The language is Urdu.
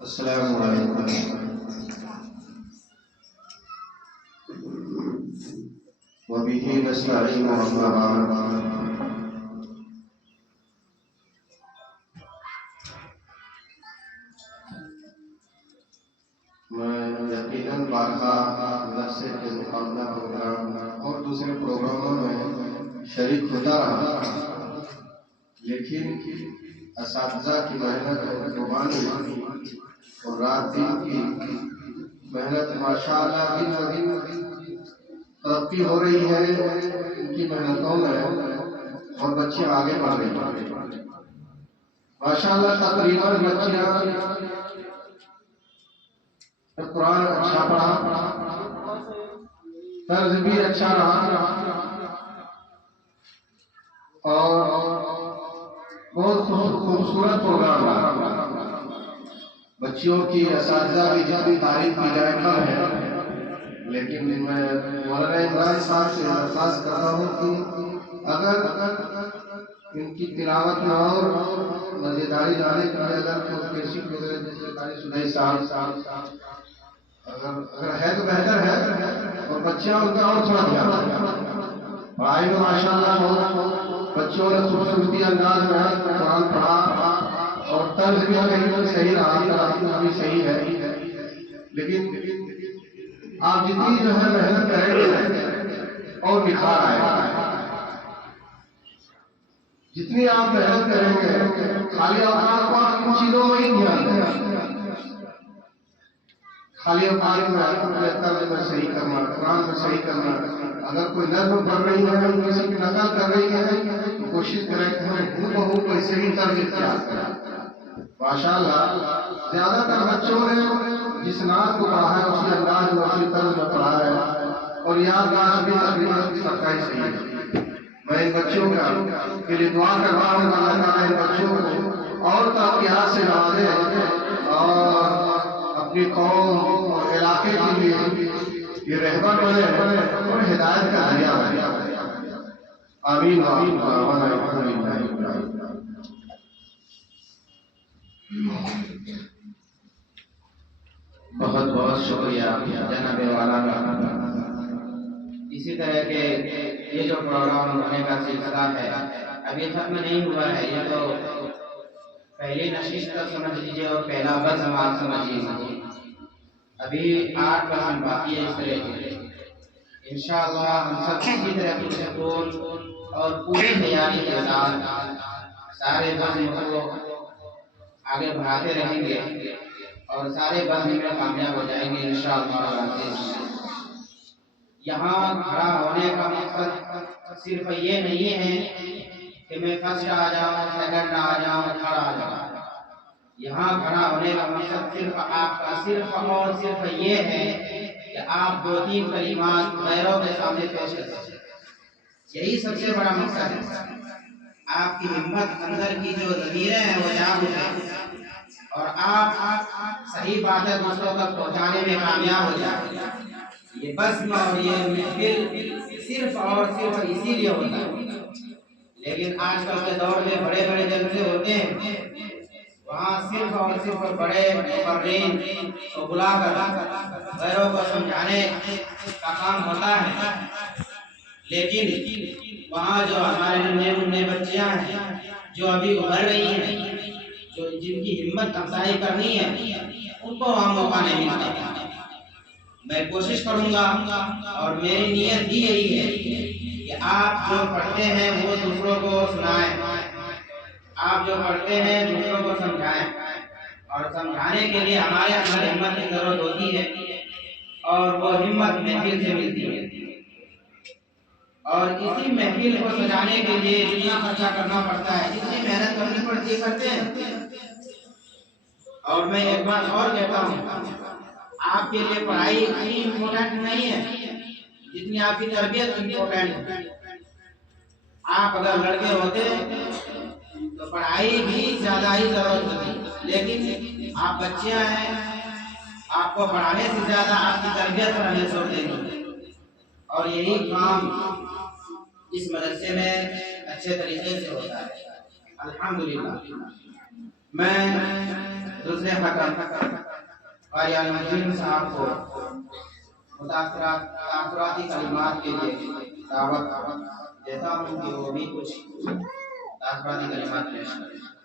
السلام علیکم وبه نستعين وأما بعد میں یقیناً بارہا جلسے کے مقابلہ پروگرام اور دوسرے پروگراموں میں شریک ہوتا رہا، لیکن اساتذہ کی محنت اور قربانی اور رات دن کی محنت ماشاءاللہ دن بدن ترقی ہو رہی ہے ان کی محنتوں میں، اور بچے آگے بڑھ رہے ہیں ماشاءاللہ۔ تقریباً بچیاں قرآن اچھا پڑھا، طرز بھی اچھا رہا، اور بہت خوبصورت پروگرام رہا۔ بچیوں کی اساتذہ کی جتنی تعریف کی جائے کم ہے، لیکن میں مولانا عمران صاحب سے درخواست کرتا ہوں کہ اگر ان کی تلاوت میں اور مزیداری لانے کے لیے اگر کوئی کیسٹ وغیرہ جیسے قاری سدائی صاحب اگر ہے تو بہتر ہے، اور بچیاں ان کا اور تھوڑا دھیان پڑھائی میں ماشاءاللہ بچوں نے خوبصورتی انداز میں قرآن پڑھا، اور طرز بھی صحیح رہا، قرآن بھی صحیح ہے، لیکن آپ جتنی جو ہے محنت کریں گے اور نکھار آئے گا، جتنی آپ محنت کریں گے خالی اوقات کو آپ ان چیزوں میں ہی دھیان دیں، خالی اوقات میں طرز میں صحیح کرنا، قرآن میں صحیح کرنا۔ اگر کوئی نظم پڑھ رہی ہے، کسی کی نقل کر رہی ہے تو کوشش کریں کہ ہم بہو کوئی صحیح طرز اختیار کریں۔ ماشاءاللہ زیادہ تر بچوں نے جس نعت کو پڑھا ہے اسی انداز میں اسی طرز میں پڑھا ہے، اور یادداشت بھی تقریباً سب کا ہی صحیح ہے۔ میں ان بچوں کے لیے دعا کرتا ہوں کہ اللہ تعالیٰ ان بچوں کو اور ترقیات سے نوازے، اور اپنی قوم اور علاقے کے لیے یہ رہبر بنے اور ہدایت کا ذریعہ بنے۔ آمین آمین آمین آمین۔ بہت بہت شکریہ جناب والا۔ اسی طرح کے یہ جو پروگرام ہونے کا سلسلہ ہے ابھی ختم نہیں ہوا ہے، یہ تو پہلی نشست سمجھ لیجیے اور پہلا بزم آپ سمجھ لیجیے، ابھی 8% باقی ہے۔ اس طرح کے انشاءاللہ ہم سب اسی طرح کی سکون اور پوری تیاری کے ساتھ سارے بزم کو آگے بڑھاتے رہیں گے اور سارے بزم میں کامیاب ہو جائیں گے انشاءاللہ۔ یہاں کھڑا ہونے کا مقصد صرف یہ نہیں ہے کہ میں فرسٹ آ جاؤں، سیکنڈ آ جاؤں، تھرڈ آ جاؤں۔ یہاں کھڑا ہونے کا مقصد صرف آپ کا صرف اور صرف یہ ہے کہ آپ 2-3 کلمات غیروں کے سامنے پیش کر سکیں، یہی سب سے بڑا مقصد ہے۔ آپ کی ہمت اندر کی جو ضمیریں ہیں وہ جاگ اٹھیں، اور آپ صحیح باتیں دوسروں تک پہنچانے میں کامیاب ہو جائیں۔ یہ بزم اور یہ محفل صرف اور صرف اسی لیے ہوتا ہے، لیکن آج کل کے دور میں بڑے بڑے جلسے ہوتے ہیں، وہاں صرف اور صرف بڑے مقررین کو بلا کر غیروں کو سمجھانے کا کام ہوتا ہے، لیکن وہاں جو ہمارے ننھے منھے بچیاں ہیں جو ابھی ابھر رہی ہیں، جو جن کی ہمت افزائی کرنی ہے، ان کو وہاں موقع نہیں ملتا۔ میں کوشش کروں گا اور میری نیت بھی یہی ہے کہ آپ جو پڑھتے ہیں وہ دوسروں کو سنائیں، آپ جو پڑھتے ہیں دوسروں کو سمجھائیں، اور سمجھانے کے لیے ہمارے اندر ہمت کی ضرورت ہوتی ہے، اور وہ ہمت محفل سے ملتی ہے۔ اور اسی محفل کو سجانے کے لیے جتنا خرچہ کرنا پڑتا ہے، جتنی محنت کرنی پڑتی ہے کرتے ہیں۔ اور میں ایک بات اور کہتا ہوں، آپ کے لیے پڑھائی اتنی امپورٹنٹ نہیں ہے جتنی آپ کی تربیت امپورٹنٹ ہے۔ آپ اگر لڑکے ہوتے تو پڑھائی بھی زیادہ ہی ضرورت ہوتی، لیکن آپ بچیاں ہیں، آپ کو پڑھانے سے زیادہ آپ کی تربیت پر ہمیں زور دیں گے، اور یہی کام اس مدرسے میں اچھے طریقے سے ہوتا ہے الحمدللہ۔ میں دوسرے ختم قاری المجین صاحب کو تاثراتی کلمات کے لیے دعوت دیتا ہوں کہ وہ بھی کچھ تاثراتی کلمات پیش کریں.